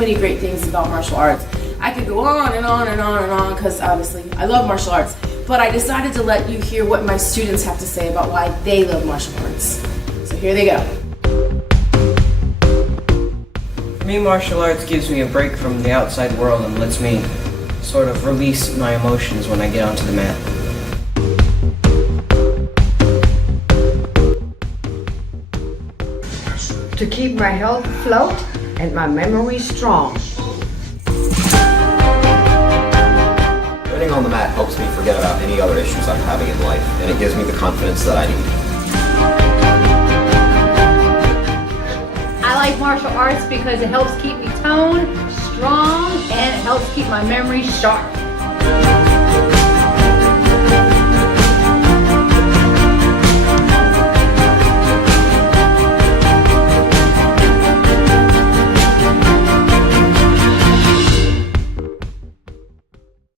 many great things about martial arts. I could go on and on and on and on because obviously I love martial arts, but I decided to let you hear what my students have to say about why they love martial arts. So here they go. For me, martial arts gives me a break from the outside world and lets me sort of release my emotions when I get onto the mat. To keep my health afloat and my memory strong. Getting on the mat helps me forget about any other issues I'm having in life, and it gives me the confidence that I need. I like martial arts because it helps keep me toned, strong, and it helps keep my memory sharp.